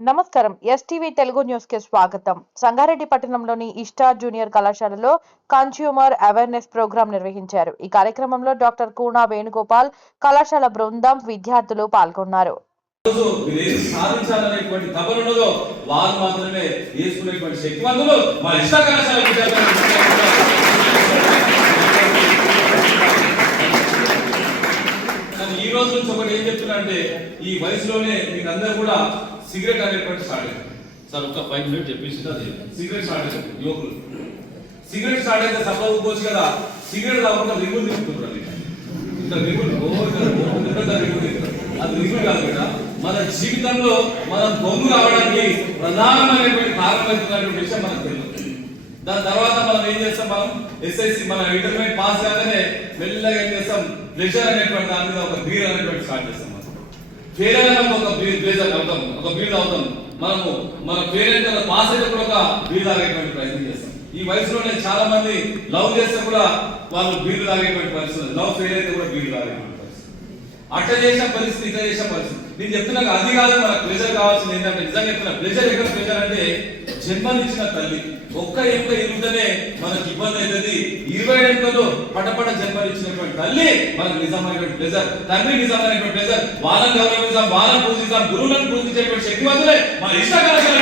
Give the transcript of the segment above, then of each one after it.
నమస్కారం. ఎస్టీవీ తెలుగు న్యూస్కి స్వాగతం. సంగారెడ్డి పట్టణంలోని ఇష్టా జూనియర్ కళాశాలలో కన్స్యూమర్ అవేర్నెస్ ప్రోగ్రాం నిర్వహించారు. ఈ కార్యక్రమంలో డాక్టర్ కూనా వేణుగోపాల్ కళాశాల బృందం విద్యార్థులు పాల్గొన్నారు. ఈ రోజు నుంచి ఒకటి ఏం చెప్తున్నా అంటే ఈ వయసులోనే మీరందరూ కూడా సిగరెట్ అనేటువంటి స్టార్ట్ అయింది. సార్ ఒక ఫైవ్ మినిట్ చెప్పేసి అది. సిగరెట్ స్టార్ట్ అయింది. యువకులు సిగరెట్ స్టార్ట్ అయితే సపోజ్ పోవచ్చు కదా సిగరెట్ తాగకుండా రింగులు తీసుకుంటారు రింగులు తీసుకుంటారు. అది రింగులు కాదు కదా మన జీవితంలో మనం బొమ్ము కావడానికి ప్రధానమైనటువంటి కారణమైనటువంటి విషయం మనకు తెలియదు. దాని తర్వాత మనం ఏం చేస్తాం మనం? ఎస్ఎస్సి మన ఇంటర్మీడియట్ పాస్ కాగానే మెల్లగా ఏం చేస్తాం? ప్లెజర్ అనేటువంటి దాని మీద ఒక బీర్ అనేటువంటి స్టార్ట్ చేస్తాం. ఫెయిల్ అయినా ఒక బీర్ బ్లేజర్ అవుతాం ఒక బీడ్ అవుతాం మనము మన పేరెంట్ పాస్ అయితే కూడా ఒక బీడ్ తాగేటువంటి ప్రయత్నం చేస్తాం. ఈ వయసులోనే చాలా మంది లవ్ చేస్తే కూడా వాళ్ళు బీడ్ తాగేటువంటి పరిస్థితి లవ్ ఫెయిల్ అయితే కూడా బీడ్ తాగేటువంటి పరిస్థితి అట్లా చేసిన పరిస్థితి ఇట్లా చేసిన పరిస్థితి. నేను చెప్తున్నా అది కాదు మనకు ప్లెజర్ కావాల్సింది ఏంటంటే నిజంగా చెప్తున్నా ప్లెజర్ ఎక్కడ ప్లెజర్ అంటే జన్మనిచ్చిన తల్లి. ఒక్క ఎంక ఎదుగుతనే మనకి ఇబ్బంది అవుతుంది. ఇరవై ఎంకలు పటపట జన్మనిచ్చినటువంటి తల్లి మనకు నిజమైనటువంటి ప్లెజర్ తండ్రి నిజమైనటువంటి ప్లెజర్ వాళ్ళని గౌరవించాం వాళ్ళని పూజిస్తాం గురువులను పూజించేటువంటి శక్తివంతులే మా ఇష్ట కళాశాల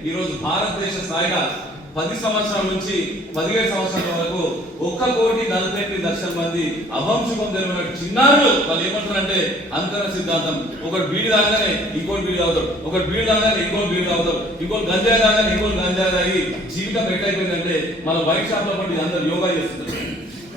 ఈ రోజు భారతదేశ స్థాయిగా పది సంవత్సరాల నుంచి పదిహేడు సంవత్సరాల వరకు ఒక్క కోటి నలభై ఎనిమిది లక్షల మంది అభంశుభం తెలియని చిన్నారులు వాళ్ళు ఏమంటారంటే అంతర సిద్ధాంతం. ఒకటి బీడి తాగానే ఇంకోటి బీడి అవుతారు ఒకటి బీడి తాగానే ఇంకోటి బీడి అవుతారు ఇంకోటి గంజాయి తాగానే ఇంకోటి గంజాయి తాగి జీవితం ఎట్లయిపోయిందంటే మన వైట్ షాప్లో పడి అందరు యోగా చేస్తున్నారు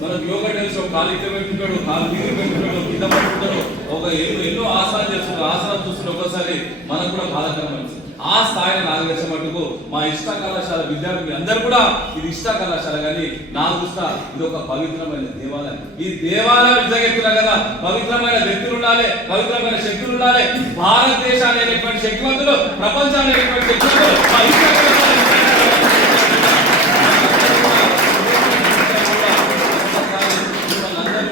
మనకు యోగా తెలిసి ఒక కాలు ఇక్కడ పెట్టుకుంటాడు కాలు దిగులు పెట్టుకుంటాడు కింద పట్టుకుంటాడు ఒక ఎన్నో ఎన్నో ఆసనాలు చేస్తున్నాడు ఆసనాలు చూస్తుంటే ఒకసారి మనకు కూడా బాధాకరమైంది ఆ స్థాయిని నాగేశం మటుకు మా ఇష్ట కళాశాల విద్యార్థులు అందరూ కూడా ఇది ఇష్ట కళాశాల కానీ నా దృష్ట ఇది ఒక పవిత్రమైన దేవాలయం. ఈ దేవాలయం నిజంగా కదా పవిత్రమైన వ్యక్తులు ఉండాలి పవిత్రమైన శక్తులు ఉండాలి. భారతదేశాన్ని అనేటువంటి శక్తివంతులు ప్రపంచాన్ని అనేటువంటి శక్తివంతులు మా ఇష్ట కళాశాల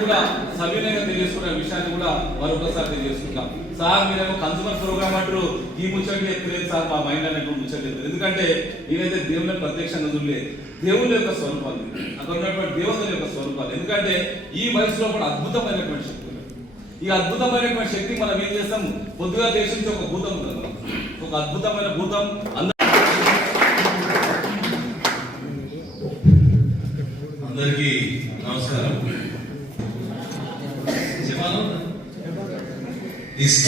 కూడా సవినయంగా తెలియజేసుకునే విషయాన్ని కూడా మరొకసారి తెలియజేసుకుంటాం. సార్ మీరేమో కన్సూమర్ ప్రోగ్రామ్ అంటారు. ఈ ముచ్చట్లు చెప్తలేదు సార్ మా మైండ్ అనేటువంటి ముచ్చట్లు లేదు ఎందుకంటే నేనైతే దేవుని ప్రత్యక్షంగా చూడలే దేవుని యొక్క స్వరూపాలు అక్కడ ఉన్నటువంటి దేవతల యొక్క స్వరూపాలు. ఎందుకంటే ఈ వయసులో కూడా అద్భుతమైనటువంటి శక్తి ఈ అద్భుతమైనటువంటి శక్తి మనం ఏం చేస్తాం? పొద్దుగా దేశించి ఒక భూతం ఉంటుంది ఒక అద్భుతమైన భూతం అందరూ అందరికీ నమస్కారం. చెప్పాను ఇష్టం